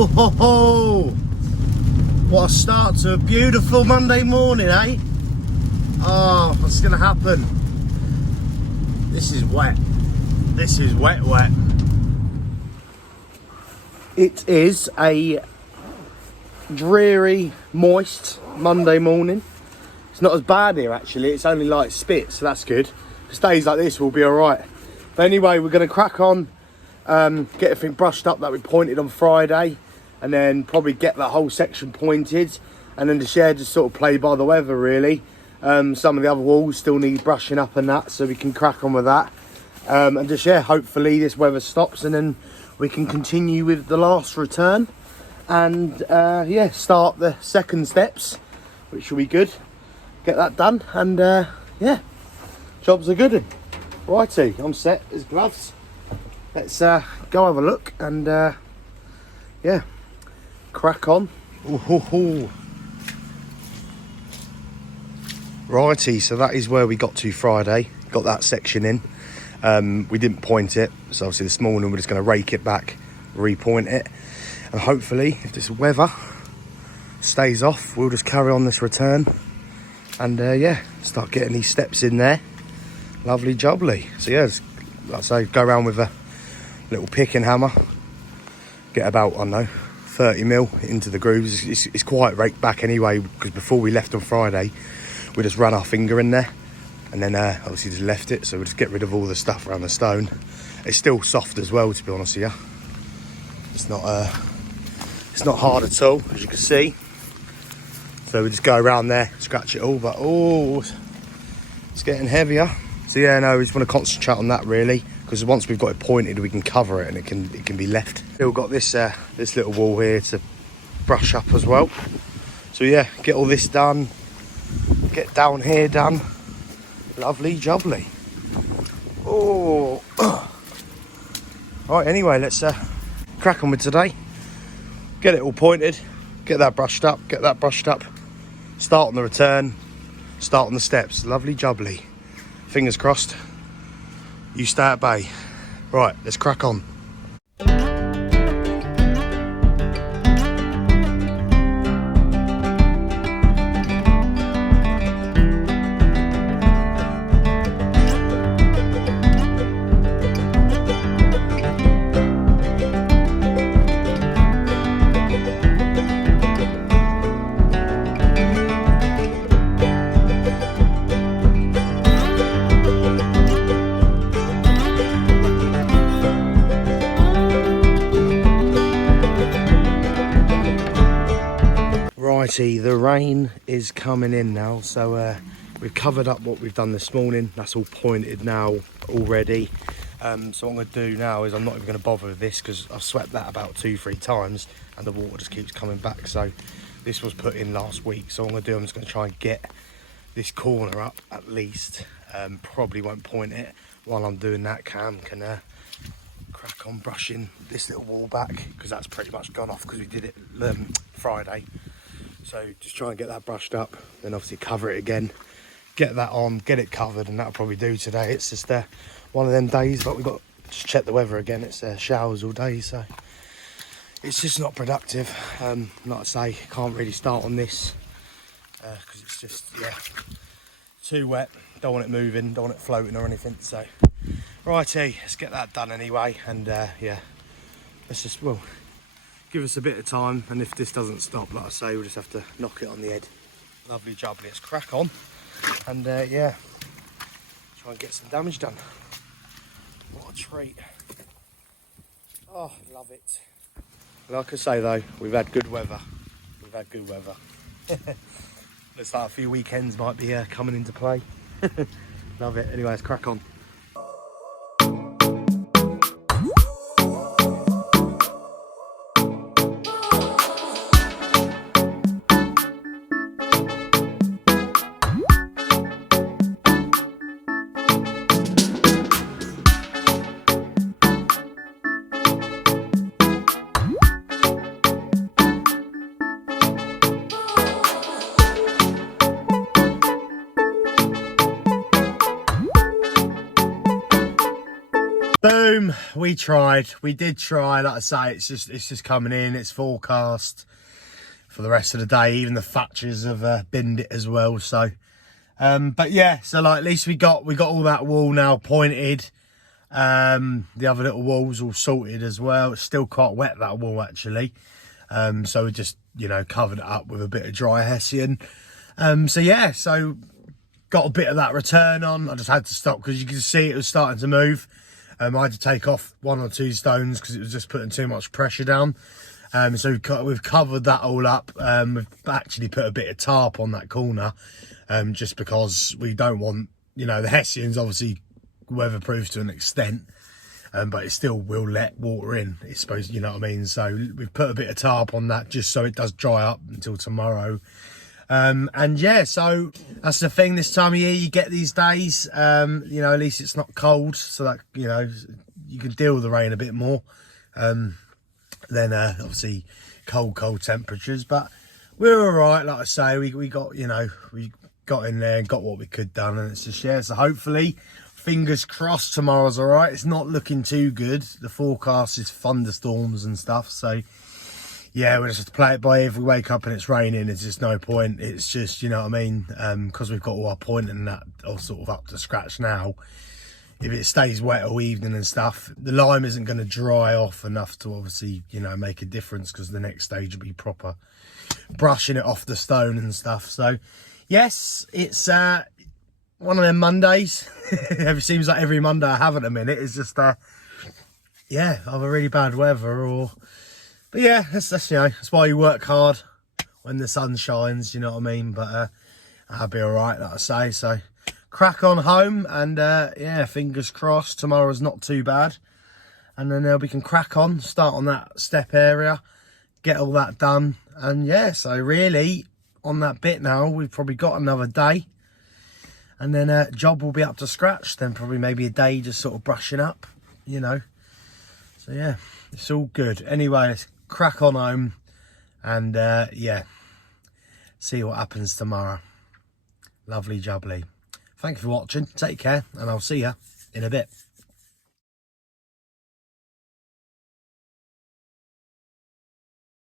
Ho ho ho! What a start to a beautiful Monday morning, eh? Oh, what's gonna happen? This is wet. This is wet. It is a dreary, moist Monday morning. It's not as bad here actually, it's only like spit, so that's good. Days like this will be alright. But anyway, we're gonna crack on, get everything brushed up that we pointed on Friday, and then probably get that whole section pointed, and then the shed just sort of play by the weather really. Some of the other walls still need brushing up and that, so we can crack on with that. And just, yeah, hopefully this weather stops and then we can continue with the last return. And yeah, start the second steps, which will be good. Get that done, and yeah, jobs are good. Righty, I'm set as gloves. Let's go have a look and yeah, crack on. Ooh. Righty, so that is where we got to Friday. Got that section in. We didn't point it, so obviously this morning we're just going to rake it back, repoint it, and hopefully if this weather stays off, we'll just carry on this return and yeah, start getting these steps in there. Lovely jubbly. So yeah, just, like I say, go around with a little picking hammer, get about, I don't know, 30 mil into the grooves. It's quite raked back anyway, because before we left on Friday we just ran our finger in there and then obviously just left it, so we'll just get rid of all the stuff around the stone. It's still soft as well, to be honest with you. It's not hard at all, as you can see. So we just go around there, scratch it all, but oh, it's getting heavier. So yeah, no, we just want to concentrate on that really, because once we've got it pointed, we can cover it and it can be left. Still got this this little wall here to brush up as well. So yeah, get all this done, get down here done. Lovely jubbly. Oh, right. Anyway, let's crack on with today. Get it all pointed, get that brushed up, start on the return, start on the steps. Lovely jubbly. Fingers crossed you stay at bay. Right, let's crack on. The rain is coming in now, so we've covered up what we've done this morning. That's all pointed now already. So what I'm going to do now is I'm not even going to bother with this, because I've swept that about 2-3 times and the water just keeps coming back. So this was put in last week, so what I'm going to do, I'm just going to try and get this corner up at least. Probably won't point it while I'm doing that. Cam can crack on brushing this little wall back, because that's pretty much gone off because we did it Friday. So just try and get that brushed up, then obviously cover it again, get that on, get it covered, and that'll probably do today. It's just one of them days, but we've got to just check the weather again. It's showers all day, so it's just not productive. Like I say, can't really start on this because it's just, yeah, too wet. Don't want it moving, don't want it floating or anything. So righty, let's get that done anyway, and yeah, let's just, well, give us a bit of time, and if this doesn't stop, like I say, we'll just have to knock it on the head. Lovely jubbly, let's crack on, and yeah, try and get some damage done. What a treat. Oh, love it. Like I say though, we've had good weather. Looks like a few weekends might be coming into play. Love it. Anyway, let's crack on. We did try, like I say, it's just coming in, it's forecast for the rest of the day. Even the thatchers have binned it as well, so but yeah, so like at least we got all that wall now pointed. The other little walls all sorted as well. It's still quite wet, that wall, actually, so we just, you know, covered it up with a bit of dry hessian. So yeah, so got a bit of that return on. I just had to stop because you can see it was starting to move. I had to take off 1 or 2 stones because it was just putting too much pressure down. So we've covered that all up. We've actually put a bit of tarp on that corner, just because we don't want, you know, the hessian's obviously weatherproof to an extent, but it still will let water in, it's supposed, you know what I mean. So we've put a bit of tarp on that just so it does dry up until tomorrow. And yeah, so that's the thing, this time of year you get these days, you know, at least it's not cold, so that, you know, you can deal with the rain a bit more than obviously cold temperatures. But we're all right, like I say, we got, you know, we got in there and got what we could done, and it's just, yeah, so hopefully, fingers crossed, tomorrow's all right. It's not looking too good. The forecast is thunderstorms and stuff, so yeah, we'll just have to play it by ear. If we wake up and it's raining, it's just no point. It's just, you know what I mean, because we've got all our pointing and that all sort of up to scratch now. If it stays wet all evening and stuff, the lime isn't going to dry off enough to obviously, you know, make a difference, because the next stage will be proper brushing it off the stone and stuff. So yes, it's one of them Mondays. It seems like every Monday I have at the minute is just yeah, either really bad weather or, but yeah, that's you know, that's why you work hard when the sun shines, you know what I mean. But I'll be all right, like I say. So crack on home, and yeah, fingers crossed tomorrow's not too bad, and then we can crack on, start on that step area, get all that done. And yeah, so really on that bit now, we've probably got another day, and then job will be up to scratch. Then probably maybe a day just sort of brushing up, you know. So yeah, it's all good. Anyway, let's crack on home, and yeah, see what happens tomorrow. Lovely jubbly. Thank you for watching. Take care, and I'll see you in a bit.